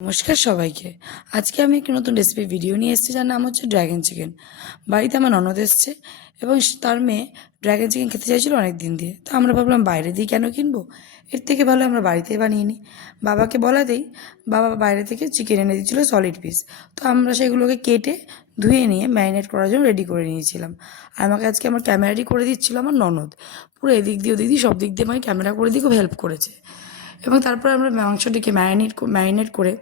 নমস্কার সবাইকে। আজকে আমি একটি নতুন রেসিপি ভিডিও নিয়ে এসেছি, যার নাম হচ্ছে ড্র্যাগন চিকেন। বাড়িতে আমার ননদ এসছে এবং তার মেয়ে ড্র্যাগন চিকেন খেতে চাইছিল অনেক দিন দিয়ে। তো আমরা ভাবলাম বাইরে দিয়ে কেন কিনবো, এর থেকে ভালো আমরা বাড়িতেই বানিয়ে নিই। বাবাকে বলাতেই বাবা বাইরে থেকে চিকেন এনে দিচ্ছিলো সলিড পিস। তো আমরা সেগুলোকে কেটে ধুয়ে নিয়ে ম্যারিনেট করার জন্য রেডি করে নিয়েছিলাম। আর আমাকে আজকে আমার ক্যামেরাটি করে দিচ্ছিলো আমার ননদ। পুরো এদিক দিয়ে ওদিক দিয়ে সব দিক দিয়ে আমাকে ক্যামেরা করে দিয়ে খুব হেল্প করেছে। এবং তারপর আমরা মাংসটিকে ম্যারিনেট করে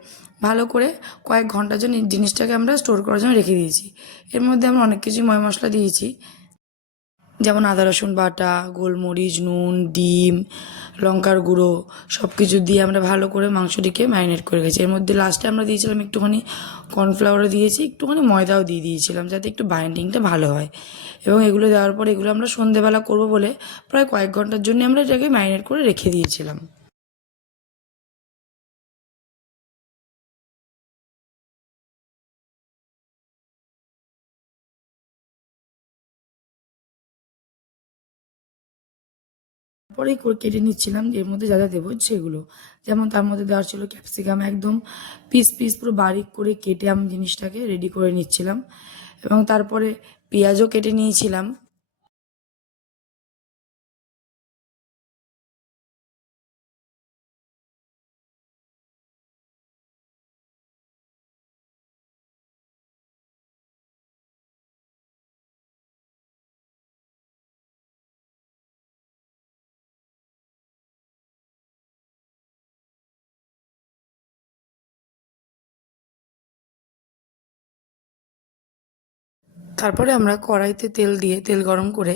ভালো করে কয়েক ঘন্টার জন্য জিনিসটাকে আমরা স্টোর করার জন্য রেখে দিয়েছি। এর মধ্যে আমরা অনেক কিছু ময় মশলা দিয়েছি, যেমন আদা রসুন বাটা, গোলমরিচ, নুন, ডিম, লঙ্কার গুঁড়ো সব কিছু দিয়ে আমরা ভালো করে মাংসটিকে ম্যারিনেট করে গেছি। এর মধ্যে লাস্টে আমরা দিয়েছিলাম একটুখানি কর্নফ্লাওয়ারও দিয়েছি, একটুখানি ময়দাও দিয়ে দিয়েছিলাম যাতে একটু বাইন্ডিংটা ভালো হয়। এবং এগুলো দেওয়ার পর এগুলো আমরা সন্ধেবেলা করবো বলে প্রায় কয়েক ঘন্টার জন্য আমরা এটাকে ম্যারিনেট করে রেখে দিয়েছিলাম। পরেই কেটে নিচ্ছিলাম এর মধ্যে যা যা দেবো সেগুলো। যেমন তার মধ্যে দেওয়ার ছিল ক্যাপসিকাম, একদম পিস পিস পুরো বারিক করে কেটে আমি জিনিসটাকে রেডি করে নিচ্ছিলাম। এবং তারপরে পেঁয়াজও কেটে নিয়েছিলাম। তারপরে আমরা কড়াইতে তেল দিয়ে তেল গরম করে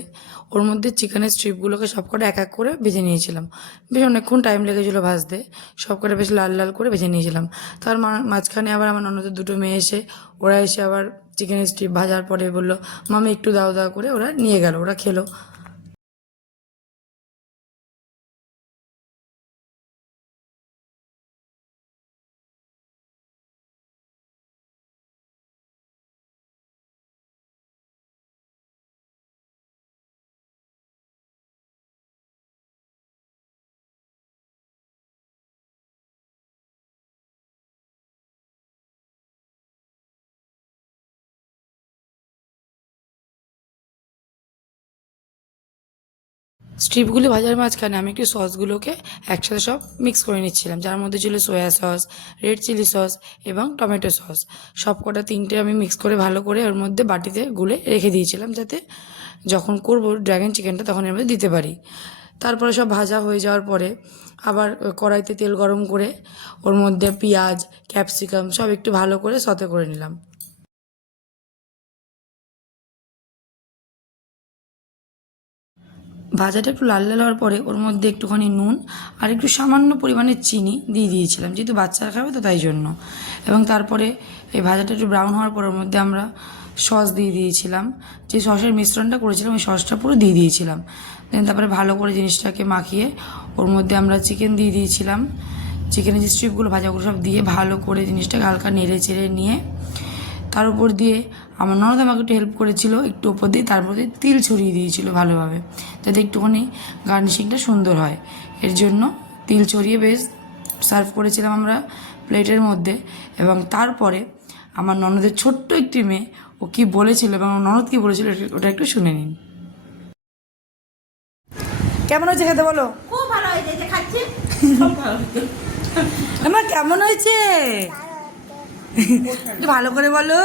ওর মধ্যে চিকেনের স্ট্রিপগুলোকে সব কটা এক এক করে ভেজে নিয়েছিলাম। বেশ অনেকক্ষণ টাইম লেগেছিলো ভাজতে, সব কটা বেশ লাল লাল করে ভেজে নিয়েছিলাম। তার মাঝখানে আবার আমার ননদের দুটো মেয়ে এসে, ওরা এসে আবার চিকেনের স্ট্রিপ ভাজার পরে বললো, মামি একটু দাও দাও করে ওরা নিয়ে গেল, ওরা খেলো। স্ট্রিপগুলি ভাজার মাঝখানে আমি একটু সসগুলোকে একসাথে সব মিক্স করে নিচ্ছিলাম, যার মধ্যে ছিল soya sauce, red chilli sauce এবং টমেটো সস। সব কটা তিনটে আমি মিক্স করে ভালো করে ওর মধ্যে বাটিতে গুলে রেখে দিয়েছিলাম, যাতে যখন করব ড্র্যাগন চিকেনটা তখন এর মধ্যে দিতে পারি। তারপরে সব ভাজা হয়ে যাওয়ার পরে আবার কড়াইতে তেল গরম করে ওর মধ্যে পেঁয়াজ, ক্যাপসিকাম সব একটু ভালো করে সতে করে নিলাম। ভাজাটা একটু লাল লাল হওয়ার পরে ওর মধ্যে একটুখানি নুন আর একটু সামান্য পরিমাণে চিনি দিয়ে দিয়েছিলাম, যেহেতু বাচ্চারা খাবে তো তাই জন্য। এবং তারপরে এই ভাজাটা একটু ব্রাউন হওয়ার পর ওর মধ্যে আমরা সস দিয়ে দিয়েছিলাম, যে সসের মিশ্রণটা করেছিলাম ওই সসটা পুরো দিয়ে দিয়েছিলাম। দেন তারপরে ভালো করে জিনিসটাকে মাখিয়ে ওর মধ্যে আমরা চিকেন দিয়ে দিয়েছিলাম। চিকেনের যে স্ট্রিপগুলো ভাজাগুলো সব দিয়ে ভালো করে জিনিসটাকে হালকা নেড়ে চেড়ে নিয়ে তার উপর দিয়ে আমার ননদ আমাকে একটু হেল্প করেছিল, একটু ওপর দিয়ে তারপর দিয়ে তিল ছড়িয়ে দিয়েছিল ভালোভাবে, যাতে একটুখানি গার্নিশিংটা সুন্দর হয়। এর জন্য তিল ছড়িয়ে বেশ সার্ভ করেছিলাম আমরা প্লেটের মধ্যে। এবং তারপরে আমার ননদের ছোট্ট একটি মেয়ে ও কী বলেছিল এবং আমার ননদ কী বলেছিল ওটা একটু শুনে নিন। কেমন হয়েছে খেতে বলো? খুব ভালো হয়েছে, যে খাচ্ছি খুব ভালো হয়েছে। আমার কেমন হয়েছে একটু ভালো করে বলো,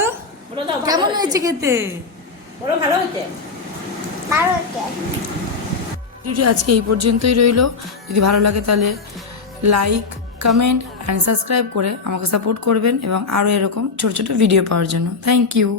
বলো দাও, কেমন হয়েছে খেতে? বলো ভালো হয়েছে। ভিডিওটি আজকে এই পর্যন্তই রইলো। যদি ভালো লাগে তাহলে লাইক, কমেন্ট অ্যান্ড সাবস্ক্রাইব করে আমাকে সাপোর্ট করবেন এবং আরও এরকম ছোটো ছোটো ভিডিও পাওয়ার জন্য। Thank you.